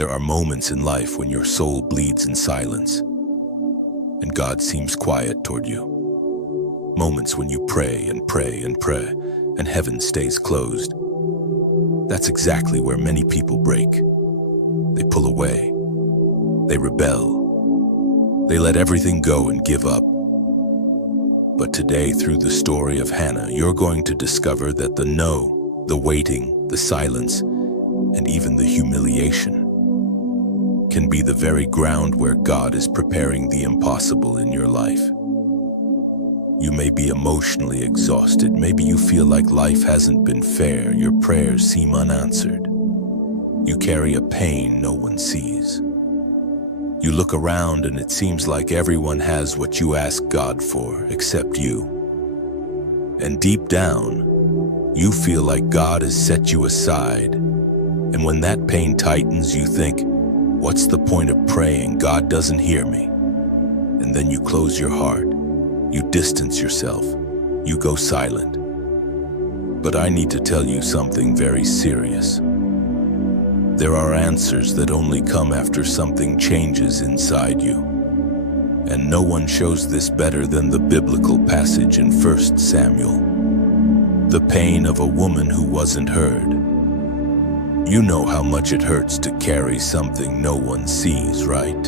There are moments in life when your soul bleeds in silence, and God seems quiet toward you. Moments when you pray and pray and pray, and heaven stays closed. That's exactly where many people break. They pull away. They rebel. They let everything go and give up. But today, through the story of Hannah, you're going to discover that the no, the waiting, the silence, and even the humiliation can be the very ground where God is preparing the impossible in your life. You may be emotionally exhausted. Maybe you feel like life hasn't been fair. Your prayers seem unanswered. You carry a pain no one sees. You look around and it seems like everyone has what you ask God for, except you. And deep down, you feel like God has set you aside. And when that pain tightens, you think, what's the point of praying? God doesn't hear me. And then you close your heart. You distance yourself. You go silent. But I need to tell you something very serious. There are answers that only come after something changes inside you. And no one shows this better than the biblical passage in 1 Samuel. The pain of a woman who wasn't heard. You know how much it hurts to carry something no one sees, right?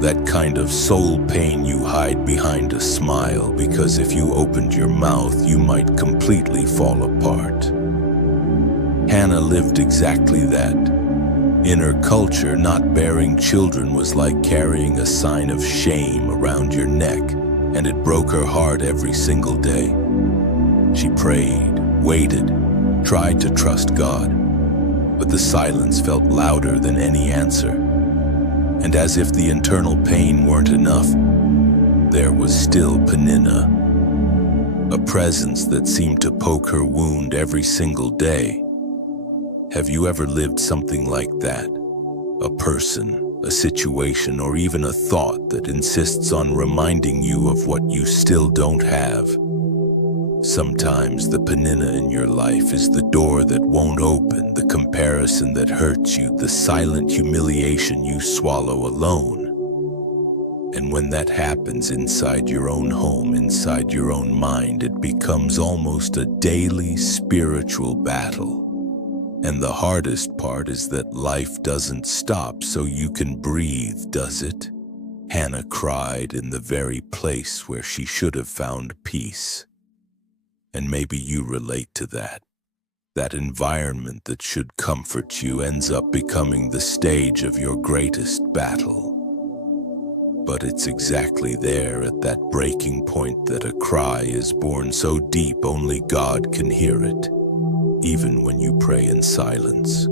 That kind of soul pain you hide behind a smile, because if you opened your mouth, you might completely fall apart. Hannah lived exactly that. In her culture, not bearing children was like carrying a sign of shame around your neck, and it broke her heart every single day. She prayed, waited, tried to trust God, but the silence felt louder than any answer. And as if the internal pain weren't enough, there was still Peninnah, a presence that seemed to poke her wound every single day. Have you ever lived something like that? A person, a situation, or even a thought that insists on reminding you of what you still don't have? Sometimes the Peninnah in your life is the door that won't open, the comparison that hurts you, the silent humiliation you swallow alone. And when that happens inside your own home, inside your own mind, it becomes almost a daily spiritual battle. And the hardest part is that life doesn't stop so you can breathe, does it? Hannah cried in the very place where she should have found peace. And maybe you relate to that. That environment that should comfort you ends up becoming the stage of your greatest battle. But it's exactly there at that breaking point that a cry is born so deep only God can hear it, even when you pray in silence.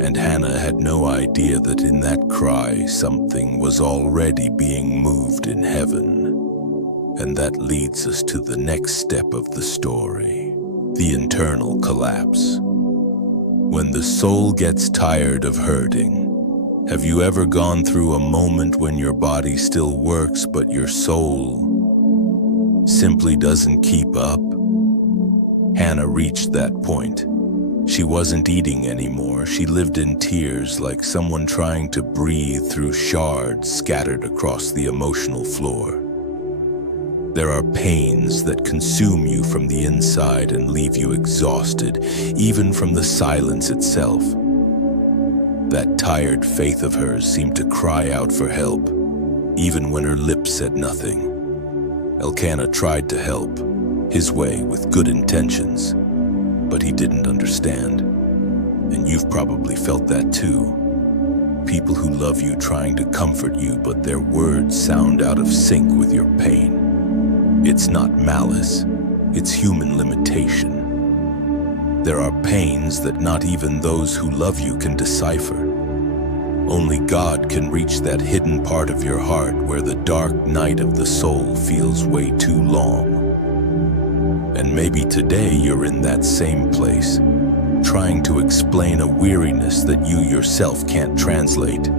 And Hannah had no idea that in that cry something was already being moved in heaven. And that leads us to the next step of the story, the internal collapse. When the soul gets tired of hurting, have you ever gone through a moment when your body still works but your soul simply doesn't keep up? Hannah reached that point. She wasn't eating anymore. She lived in tears, like someone trying to breathe through shards scattered across the emotional floor. There are pains that consume you from the inside and leave you exhausted, even from the silence itself. That tired faith of hers seemed to cry out for help, even when her lips said nothing. Elkanah tried to help, his way with good intentions, but he didn't understand. And you've probably felt that too. People who love you trying to comfort you, but their words sound out of sync with your pain. It's not malice, it's human limitation. There are pains that not even those who love you can decipher. Only God can reach that hidden part of your heart where the dark night of the soul feels way too long. And maybe today you're in that same place, trying to explain a weariness that you yourself can't translate.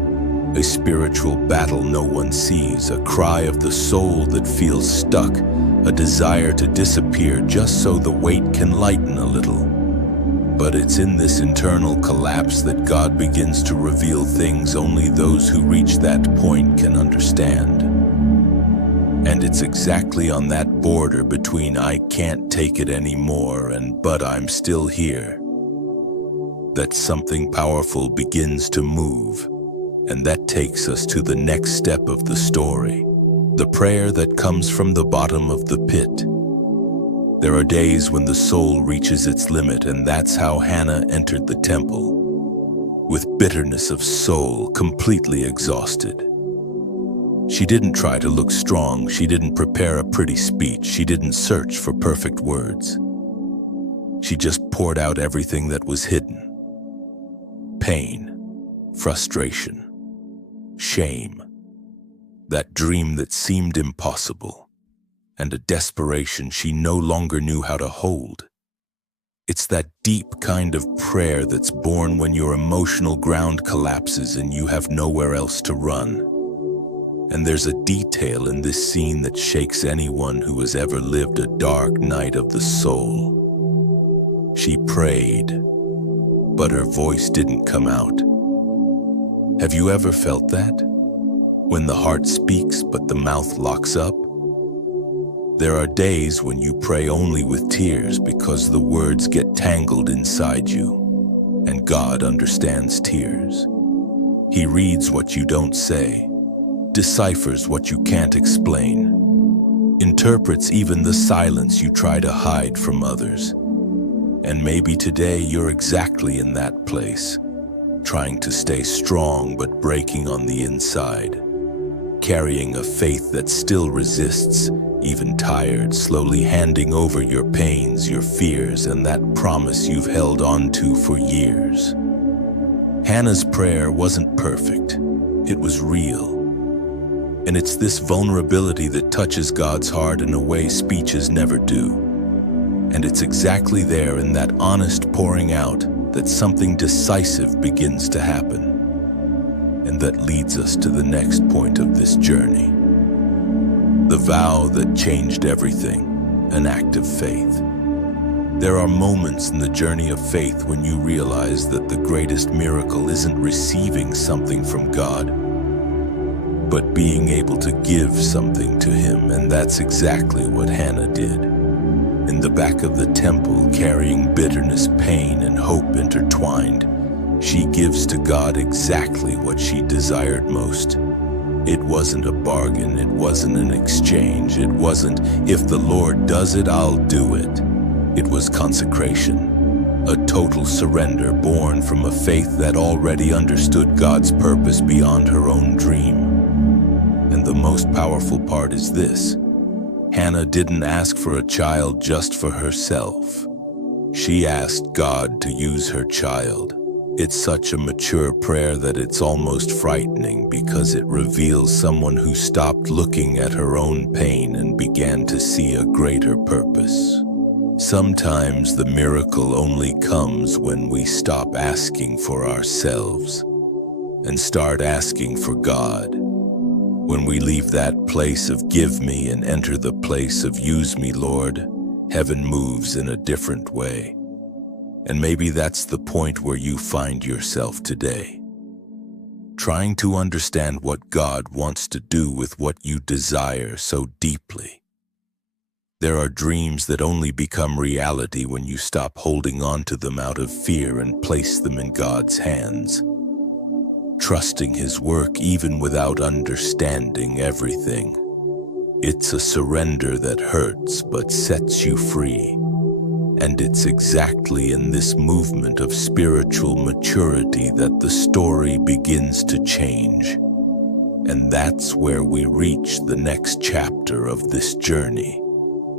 A spiritual battle no one sees, a cry of the soul that feels stuck, a desire to disappear just so the weight can lighten a little. But it's in this internal collapse that God begins to reveal things only those who reach that point can understand. And it's exactly on that border between "I can't take it anymore" and "but I'm still here" that something powerful begins to move. And that takes us to the next step of the story, the prayer that comes from the bottom of the pit. There are days when the soul reaches its limit, and that's how Hannah entered the temple, with bitterness of soul, completely exhausted. She didn't try to look strong, she didn't prepare a pretty speech, she didn't search for perfect words. She just poured out everything that was hidden. Pain, frustration, shame, that dream that seemed impossible, and a desperation she no longer knew how to hold. It's that deep kind of prayer that's born when your emotional ground collapses and you have nowhere else to run. And there's a detail in this scene that shakes anyone who has ever lived a dark night of the soul. She prayed, but her voice didn't come out. Have you ever felt that? When the heart speaks, but the mouth locks up? There are days when you pray only with tears because the words get tangled inside you, and God understands tears. He reads what you don't say, deciphers what you can't explain, interprets even the silence you try to hide from others. And maybe today you're exactly in that place, trying to stay strong but breaking on the inside, carrying a faith that still resists, even tired, slowly handing over your pains, your fears, and that promise you've held on to for years. Hannah's prayer wasn't perfect. It was real. And it's this vulnerability that touches God's heart in a way speeches never do. And it's exactly there in that honest pouring out that something decisive begins to happen. And that leads us to the next point of this journey. The vow that changed everything, an act of faith. There are moments in the journey of faith when you realize that the greatest miracle isn't receiving something from God, but being able to give something to Him, and that's exactly what Hannah did. In the back of the temple, carrying bitterness, pain, and hope intertwined, she gives to God exactly what she desired most. It wasn't a bargain, it wasn't an exchange, it wasn't, "If the Lord does it, I'll do it." It was consecration, a total surrender born from a faith that already understood God's purpose beyond her own dream. And the most powerful part is this: Hannah didn't ask for a child just for herself. She asked God to use her child. It's such a mature prayer that it's almost frightening because it reveals someone who stopped looking at her own pain and began to see a greater purpose. Sometimes the miracle only comes when we stop asking for ourselves and start asking for God. When we leave that place of "give me" and enter the place of "use me, Lord," heaven moves in a different way. And maybe that's the point where you find yourself today, trying to understand what God wants to do with what you desire so deeply. There are dreams that only become reality when you stop holding on to them out of fear and place them in God's hands, trusting His work even without understanding everything. It's a surrender that hurts but sets you free. And it's exactly in this movement of spiritual maturity that the story begins to change. And that's where we reach the next chapter of this journey.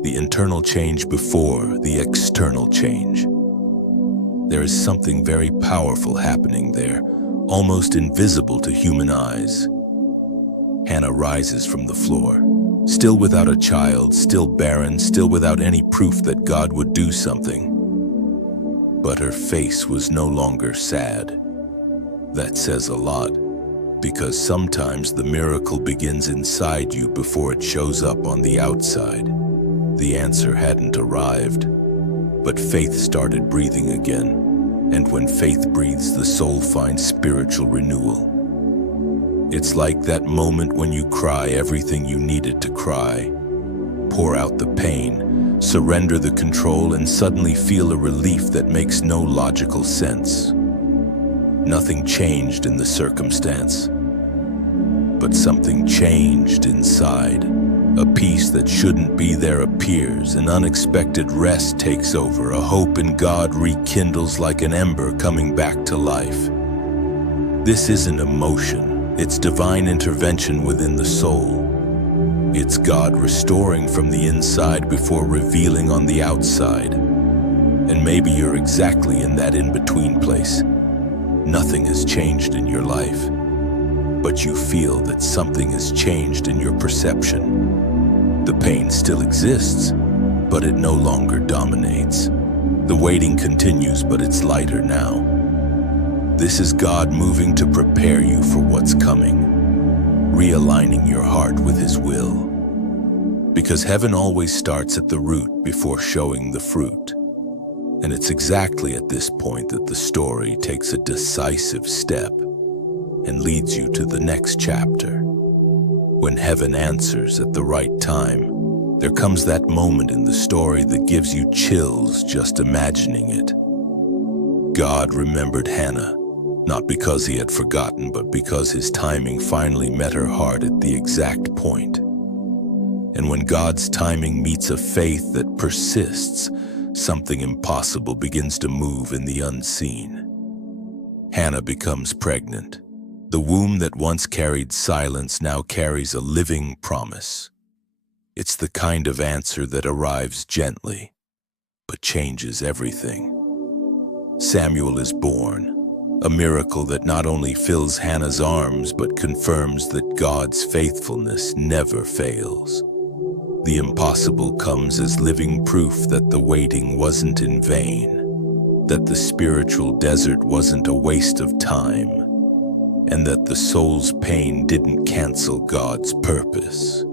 The internal change before the external change. There is something very powerful happening there, almost invisible to human eyes. Hannah rises from the floor, still without a child, still barren, still without any proof that God would do something. But her face was no longer sad. That says a lot, because sometimes the miracle begins inside you before it shows up on the outside. The answer hadn't arrived, but faith started breathing again. And when faith breathes, the soul finds spiritual renewal. It's like that moment when you cry everything you needed to cry, pour out the pain, surrender the control, and suddenly feel a relief that makes no logical sense. Nothing changed in the circumstance, but something changed inside. A peace that shouldn't be there appears, an unexpected rest takes over, a hope in God rekindles like an ember coming back to life. This isn't emotion, it's divine intervention within the soul. It's God restoring from the inside before revealing on the outside. And maybe you're exactly in that in-between place. Nothing has changed in your life, but you feel that something has changed in your perception. The pain still exists, but it no longer dominates. The waiting continues, but it's lighter now. This is God moving to prepare you for what's coming, realigning your heart with His will. Because heaven always starts at the root before showing the fruit. And it's exactly at this point that the story takes a decisive step and leads you to the next chapter. When heaven answers at the right time, there comes that moment in the story that gives you chills just imagining it. God remembered Hannah, not because He had forgotten, but because His timing finally met her heart at the exact point. And when God's timing meets a faith that persists, something impossible begins to move in the unseen. Hannah becomes pregnant. The womb that once carried silence now carries a living promise. It's the kind of answer that arrives gently, but changes everything. Samuel is born, a miracle that not only fills Hannah's arms, but confirms that God's faithfulness never fails. The impossible comes as living proof that the waiting wasn't in vain, that the spiritual desert wasn't a waste of time, and that the soul's pain didn't cancel God's purpose.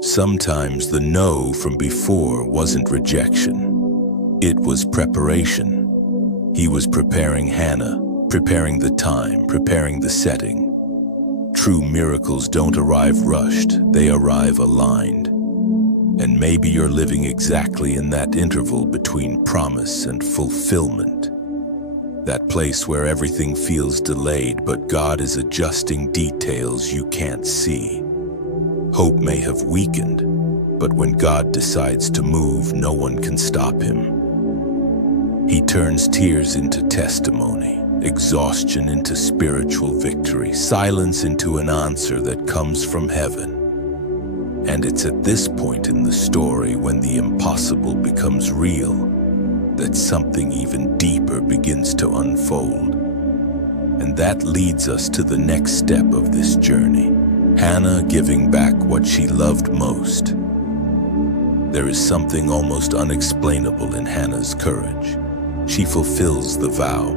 Sometimes the no from before wasn't rejection. It was preparation. He was preparing Hannah, preparing the time, preparing the setting. True miracles don't arrive rushed, they arrive aligned. And maybe you're living exactly in that interval between promise and fulfillment. That place where everything feels delayed, but God is adjusting details you can't see. Hope may have weakened, but when God decides to move, no one can stop Him. He turns tears into testimony, exhaustion into spiritual victory, silence into an answer that comes from heaven. And it's at this point in the story, when the impossible becomes real, that something even deeper begins to unfold. And that leads us to the next step of this journey, Hannah giving back what she loved most. There is something almost unexplainable in Hannah's courage. She fulfills the vow.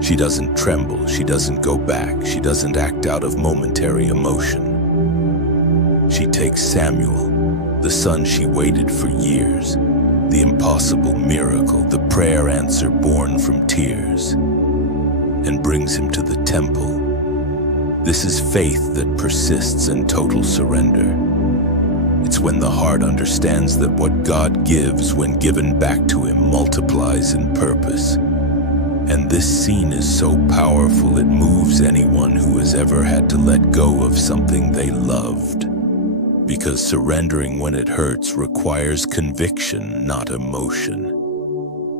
She doesn't tremble, she doesn't go back, she doesn't act out of momentary emotion. She takes Samuel, the son she waited for years, the impossible miracle, the prayer answer born from tears, and brings him to the temple. This is faith that persists in total surrender. It's when the heart understands that what God gives, when given back to Him, multiplies in purpose. And this scene is so powerful it moves anyone who has ever had to let go of something they loved. Because surrendering when it hurts requires conviction, not emotion.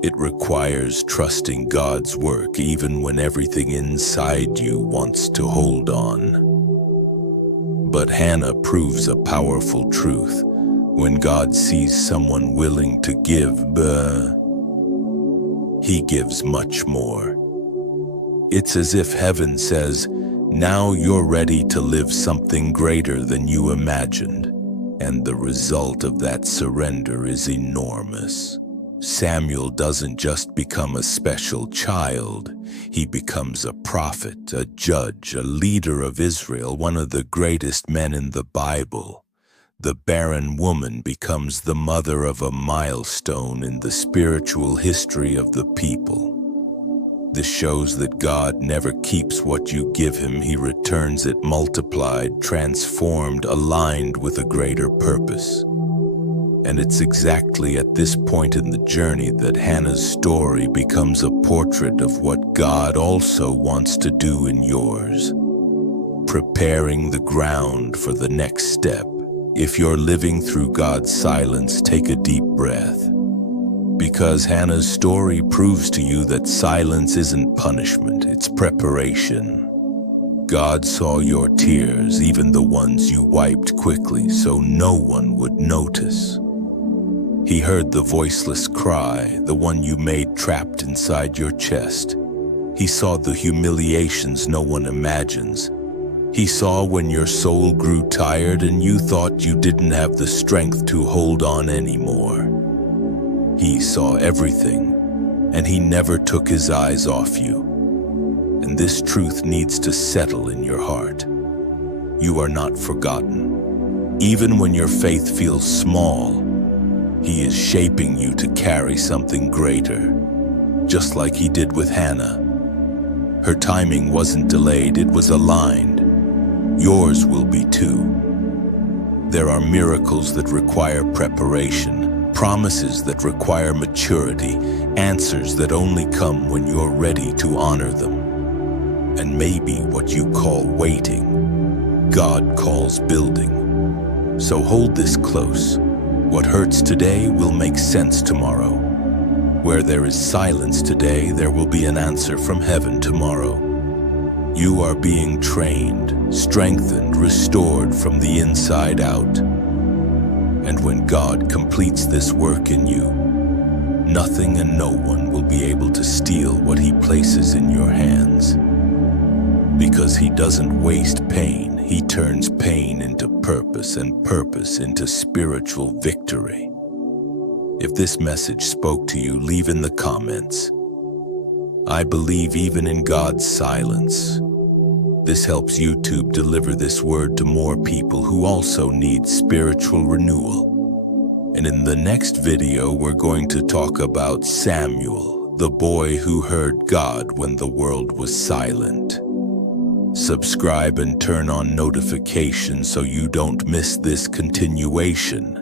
It requires trusting God's work even when everything inside you wants to hold on. But Hannah proves a powerful truth. When God sees someone willing to give, He gives much more. It's as if heaven says, now you're ready to live something greater than you imagined. And the result of that surrender is enormous. Samuel doesn't just become a special child. He becomes a prophet, a judge, a leader of Israel, one of the greatest men in the Bible. The barren woman becomes the mother of a milestone in the spiritual history of the people. This shows that God never keeps what you give him. He returns it multiplied, transformed, aligned with a greater purpose. And it's exactly at this point in the journey that Hannah's story becomes a portrait of what God also wants to do in yours, preparing the ground for the next step. If you're living through God's silence, take a deep breath, because Hannah's story proves to you that silence isn't punishment, it's preparation. God saw your tears, even the ones you wiped quickly so no one would notice. He heard the voiceless cry, the one you made trapped inside your chest. He saw the humiliations no one imagines. He saw when your soul grew tired and you thought you didn't have the strength to hold on anymore. He saw everything, and he never took his eyes off you. And this truth needs to settle in your heart. You are not forgotten. Even when your faith feels small, he is shaping you to carry something greater, just like he did with Hannah. Her timing wasn't delayed, it was aligned. Yours will be too. There are miracles that require preparation, promises that require maturity, answers that only come when you're ready to honor them. And maybe what you call waiting, God calls building. So hold this close. What hurts today will make sense tomorrow. Where there is silence today, there will be an answer from heaven tomorrow. You are being trained, strengthened, restored from the inside out. And when God completes this work in you, nothing and no one will be able to steal what he places in your hands. Because he doesn't waste pain, he turns pain into purpose and purpose into spiritual victory. If this message spoke to you, leave in the comments. I believe even in God's silence. This helps YouTube deliver this word to more people who also need spiritual renewal. And in the next video, we're going to talk about Samuel, the boy who heard God when the world was silent. Subscribe and turn on notifications so you don't miss this continuation.